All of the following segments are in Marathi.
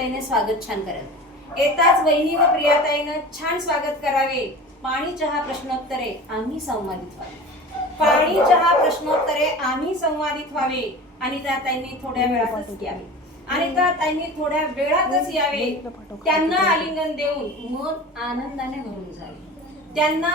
प्रियाताईने स्वागत छान करावे। येताच वहिनी व प्रियाताईनं छान स्वागत करावे। पाणी चहा प्रश्नोत्तरे आम्ही संवादित व्हावे। पाणी चहा प्रश्नोत्तरे आम्ही संवादित व्हावे। आणि त्या ताईंनी थोड्या वेळातच यावे। आणि त्या ताईंनी थोड्या वेळातच यावे। त्यांना आलिंगन देऊन मन आनंदाने भरून जावे। त्यांना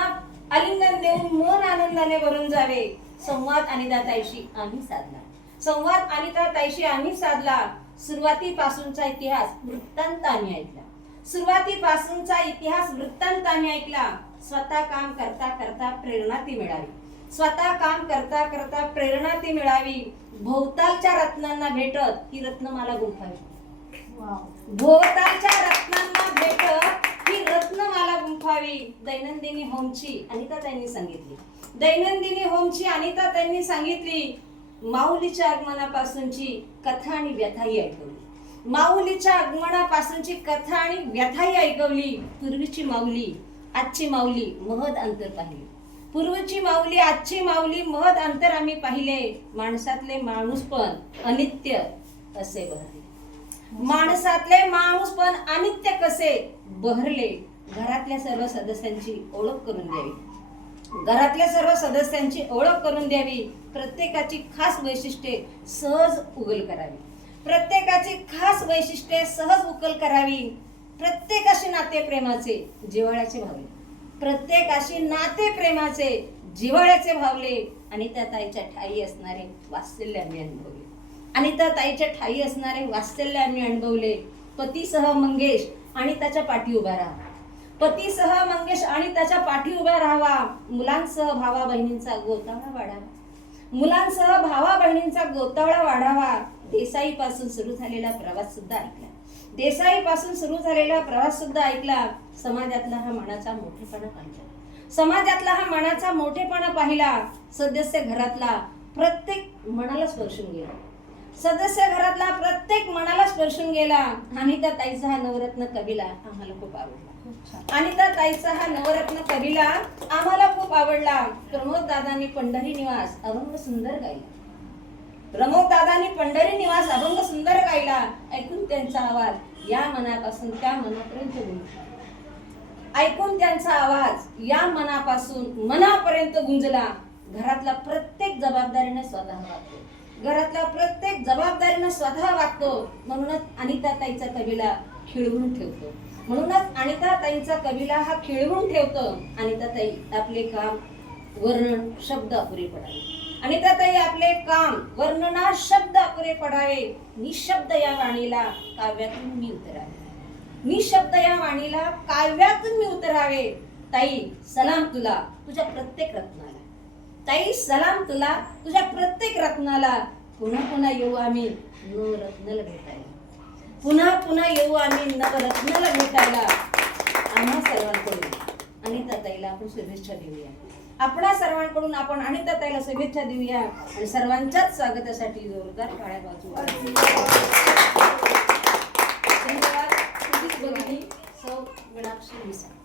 आलिंगन देऊन मन आनंदाने भरून जावे। संवाद अनिता ताईशी आम्ही साधला। संवाद अनिता ताईशी आम्ही साधला। सुरुवातीपासूनचा इतिहास वृत्तांत आम्ही ऐकला। सुरुवातीपासूनचा इतिहास वृत्तांत आम्ही ऐकला। स्वतः काम करता करता प्रेरणा ती मिळावी। स्वतः काम करता करता प्रेरणा ती मिळावी। भोवतालच्या रत्नांना भेटत ही रत्नमाला गुंफावी। भोवतालच्या रत्नांना भेटत ही रत्नमाला गुंफावी। दैनंदिनी होमची अनिता ताईंनी सांगितली। दैनंदिनी होमची अनिता ताईंनी सांगितली। माऊलीच्या आगमनापासूनची कथा आणि व्यथाही ऐकवली। माऊलीच्या आगमनापासूनची कथा आणि व्यथाही ऐकवली। पूर्वीची माऊली आजची माऊली महद अंतर पाहिले। पूर्वीची माऊली आजची माऊली महद अंतर आम्ही पाहिले। माणसातले माणूसपण अनित्य असे बहरले। माणसातले माणूसपण अनित्य कसे बहरले। घरातल्या सर्व सदस्यांची ओळख करून द्यावी। घरातल्या सर्व सदस्यांची ओळख करून द्यावी। प्रत्येकाची खास वैशिष्ट्ये सहज उगल करावी। प्रत्येकाची खास वैशिष्ट्ये सहज उकल करावी। प्रत्येकाशी नाते प्रेमाचे जिव्हाळ्याचे भावले। प्रत्येकाशी नाते प्रेमाचे जिव्हाळ्याचे भावले। आणि त्या ताईच्या ठाई असणारे वात्सल्य आम्ही अनुभवले। आणि त्या ताईच्या ठाई असणारे वात्सल्य आम्ही अनुभवले। पतीसह मंगेश आणि त्याच्या पाठी उभा राहा। पतीसह मंगेश आणि त्याच्या पाठी उभा राहावा। मुलांसह भावा बहिणींचा गोतावळा वाढावा। मुलांसह भावा बहिणींचा गोतावळा वाढावा। देसाई पासून सुरू झालेला प्रवास सुद्धा ऐकला। देसाई पासून सुरू झालेला प्रवास सुद्धा ऐकला। समाजातला हा मानाचा मोठेपणा पाहिला। समाजातला हा मानाचा मोठेपणा पाहिला। सदस्य घरातला प्रत्येक मनाला स्पर्शून गेला। सदस्य घरातला प्रत्येक मनाला स्पर्शून गेला। आणि त्या ताईचा हा नवरत्न कविला आम्हाला खूप आवडला। आणि त्या ताईचा हा नवरत्न कविला आम्हाला खूप आवडला। प्रमोद दादांनी पंढरी निवास अभंग सुंदर गायला। प्रमोद दादांनी पंढरी निवास अभंग सुंदर गायला। ऐकून त्यांचा आवाज या मनापासून त्या मनापर्यंत गुंजला। ऐकून त्यांचा आवाज या मनापासून मनापर्यंत गुंजला। घरातला प्रत्येक जबाबदारीने स्वतः वागतो। घरातला प्रत्येक जबाबदारीने स्वतः वागतो। म्हणूनच अनिता ताईचा कविला खिळवून ठेवतो। म्हणूनच अनिता ताईंचा कविला हा खिळवून ठेवतो। अनिता ताई आपले काम वर्णन शब्द अपुरे पडावे। अनिता ताई आपले काम वर्णना शब्द अपुरे पडावे। निशब्द या वाणीला काव्यातून मी उतरावे। निशब्द या वाणीला काव्यातून मी उतरावे। ताई सलाम तुला तुझ्या प्रत्येक रत्नाला। ताई सलाम तुला तुझ्या प्रत्येक रत्नाला। पुन्हा पुन्हा येऊ आम्ही नवरत्नाला भेटायला। पुन्हा पुन्हा येऊ आम्ही नवरत्नाला भेटायला। आम्हा सर्वांकडून अनिता ताईला आपण शुभेच्छा देऊया। आपणा सर्वांकडून आपण अनिता ताईला शुभेच्छा देऊया। आणि सर्वांच्याच स्वागतासाठी जोरदार टाळ्या वाजवूया। धन्यवाद। सौ मीनाक्षी मिसाळ।